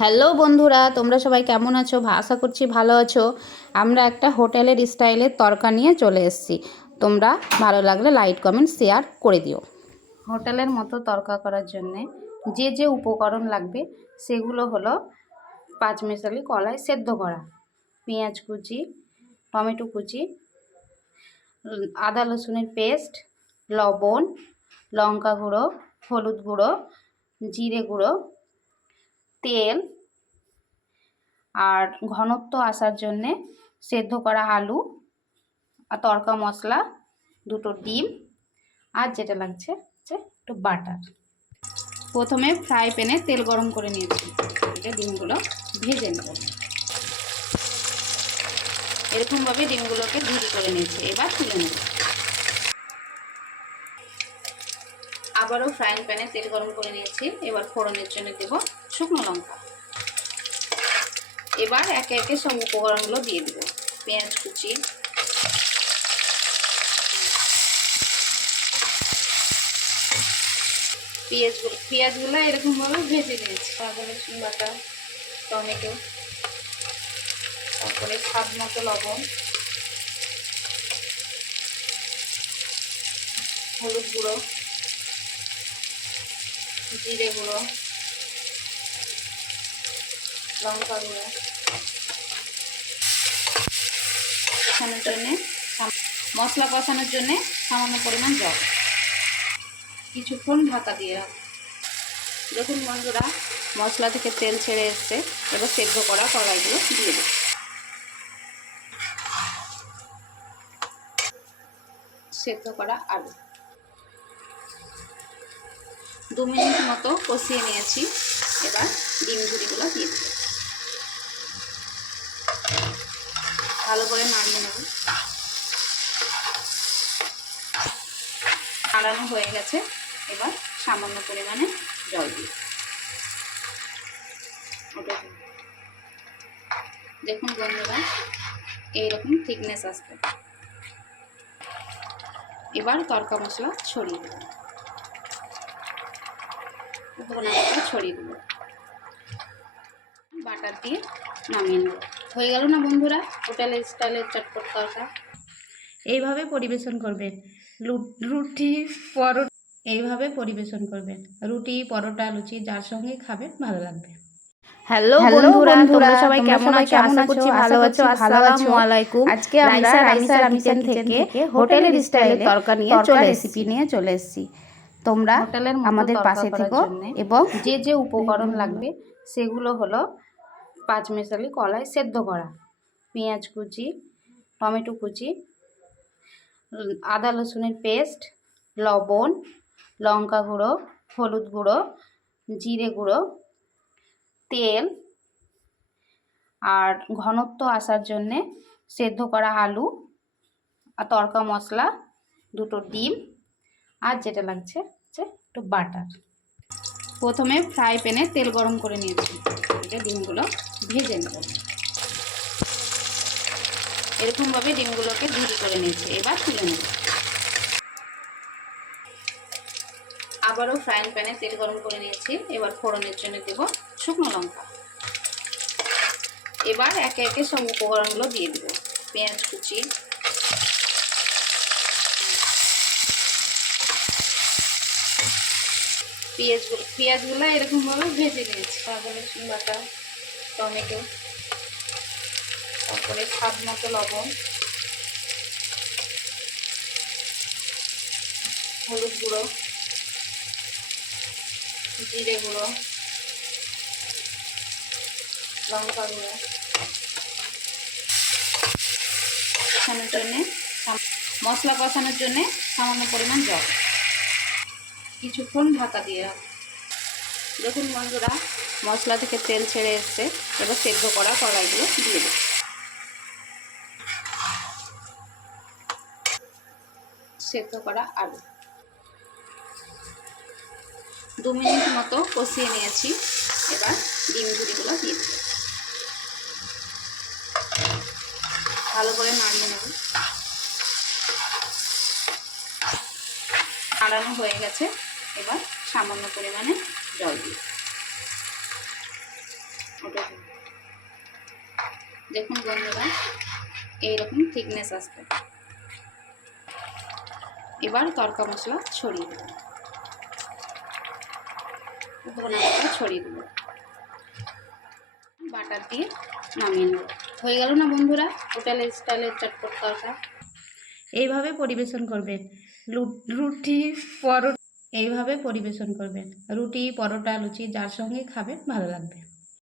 Hello বন্ধুরা, তোমরা সবাই কেমন আছো? আশা করছি ভালো আছো। আমরা একটা হোটেলের স্টাইলের তরকা নিয়ে চলে এসেছি। তোমরা ভালো লাগলে লাইক, কমেন্ট, শেয়ার করে দিও। হোটেলের মতো তরকা করার জন্যে যে যে উপকরণ লাগবে, সেগুলো হলো পাঁচমেশালি কলাই সেদ্ধ করা, পেঁয়াজ কুচি, টমেটো কুচি, আদা রসুনের পেস্ট, লবণ, লঙ্কা গুঁড়ো, হলুদ গুঁড়ো, জিরে গুঁড়ো তেল আর ঘনত্ব আসার জন্যে সেদ্ধ করা আলু, আর তড়কা মশলা, দুটো ডিম, আর যেটা লাগছে হচ্ছে একটু বাটার। প্রথমে ফ্রাই প্যানে তেল গরম করে নিয়েছি। এটা ডিমগুলো ভেজে নেব। এরকমভাবে ডিমগুলোকে ধুরি করে নিয়েছি। এবার তুলে নেব। আবারও ফ্রাইং প্যানে তেল গরম করে নিয়েছি। এবার ফোড়নের জন্য দেব শুকনো লঙ্কা। এবার একে একে সব উপকরণগুলো দিয়ে দেবো। পেঁয়াজ কুচি। পেঁয়াজগুলো পেঁয়াজগুলো এরকমভাবে ভেজে নিয়েছি। রসুন বাটা, টমেটো, তারপরে স্বাদ মতো লবণ, হলুদ গুঁড়ো, জিরে গুঁড়ো লঙ্কা গুঁড়ো কষানোর জন্যে মশলা কষানোর জন্যে সামান্য পরিমাণ জল। কিছুক্ষণ ঢাকা দিয়ে দেখুন বন্ধুরা, মশলা থেকে তেল ছেড়ে এসছে। এবার সেদ্ধ করা কড়াইগুলো দিয়ে দেবো। সেদ্ধ করা আলু। দু মিনিট মতো কষিয়ে নিয়েছি। এবার ডিম ঝুড়িগুলো দিয়ে দেবো। ভালো করে নাড়িয়ে নেব। নাড়ানো হয়ে গেছে। এবার সামান্য পরিমাণে জল দিই দেখুন বন্ধুরা, এইরকম থিকনেস আসবে। এবার তরকা মশলা ছড়িয়ে দেবো। উপকরণটা ছড়িয়ে দেবো। বাটার দিয়ে নামিয়ে নেব। হয়ে গেল না বন্ধুরা? হোটেলের স্টাইলের চটপট তরকা। এইভাবে পরিবেশন করবেন। রুটি পরোটা এইভাবে পরিবেশন করবেন। রুটি পরোটা লুচি যার সঙ্গে খাবেন ভালো লাগবে। হ্যালো বন্ধুরা তোমরা সবাই কেমন আছো? আশা করছি ভালো আছো। আসসালামু আলাইকুম আজকে আমরা কিচেন থেকে হোটেলের স্টাইলে স্টাইলে তরকা নিয়ে চলে রেসিপি নিয়ে চলে এসেছি। তোমরা হোটেলের আমাদের পাশে থেকো এবং যে যে উপকরণ লাগবে সেগুলো হলো পাঁচমেশালি কলাই সেদ্ধ করা। পেঁয়াজ কুচি, টমেটো কুচি, আদা রসুনের পেস্ট, লবণ, লঙ্কা গুঁড়ো, হলুদ গুঁড়ো, জিরে গুঁড়ো, তেল আর ঘনত্ব আসার জন্যে সেদ্ধ করা আলু আর তড়কা মশলা, দুটো ডিম আর যেটা লাগছে হচ্ছে একটু বাটার। প্রথমে ফ্রাই প্যানে তেল গরম করে নিয়েছি। এটা ডিমগুলো ভেজে নেব। এরকমভাবে ডিমগুলোকে ধুরি করে নিয়েছি। এবার তুলে নেব। আবারও ফ্রাইং প্যানে তেল গরম করে নিয়েছি। এবার ফোড়নের জন্য দেব শুকনো লঙ্কা। এবার একে একে সব উপকরণগুলো দিয়ে দেবো। পেঁয়াজ কুচি পেঁয়াজগুলো পেঁয়াজগুলো এরকমভাবে ভেজে নিয়েছি। আদা রসুন বাটা, টমেটো, তারপরে স্বাদ মতো লবণ, হলুদ গুঁড়ো, জিরে গুঁড়ো, লঙ্কা গুঁড়ো। কষানোর জন্যে মশলা কষানোর জন্যে সামান্য পরিমাণ জল। কিছুক্ষণ ঢাকা দিয়ে রাখব। দেখুন বন্ধুরা, মশলা থেকে তেল ছেড়ে এসছে। এবার সেদ্ধ করা কড়াইগুলো দিয়ে দেবো। সেদ্ধ করা আলু। দু মিনিট মতো কষিয়ে নিয়েছি। এবার ডিম ঝুড়িগুলো দিয়ে দেবো। ভালো করে নাড়িয়ে নেব। নাড়ানো হয়ে গেছে। এবার সামান্য পরিমাণে জল দিই দেখুন বন্ধুরা, এইরকম থিকনেস আসবে। এবার তরকা মশলা ছড়িয়ে দেবো। ধনে ছড়িয়ে দেবো। বাটার দিয়ে নামিয়ে নেব। হয়ে গেল না বন্ধুরা? হোটেলের স্টাইলের চটপট তরকা। এইভাবে পরিবেশন করবেন। রুটি পরোটা এইভাবে পরিবেশন করবেন। রুটি, পরোটা, লুচি, যার সঙ্গে খাবেন, ভালো লাগবে।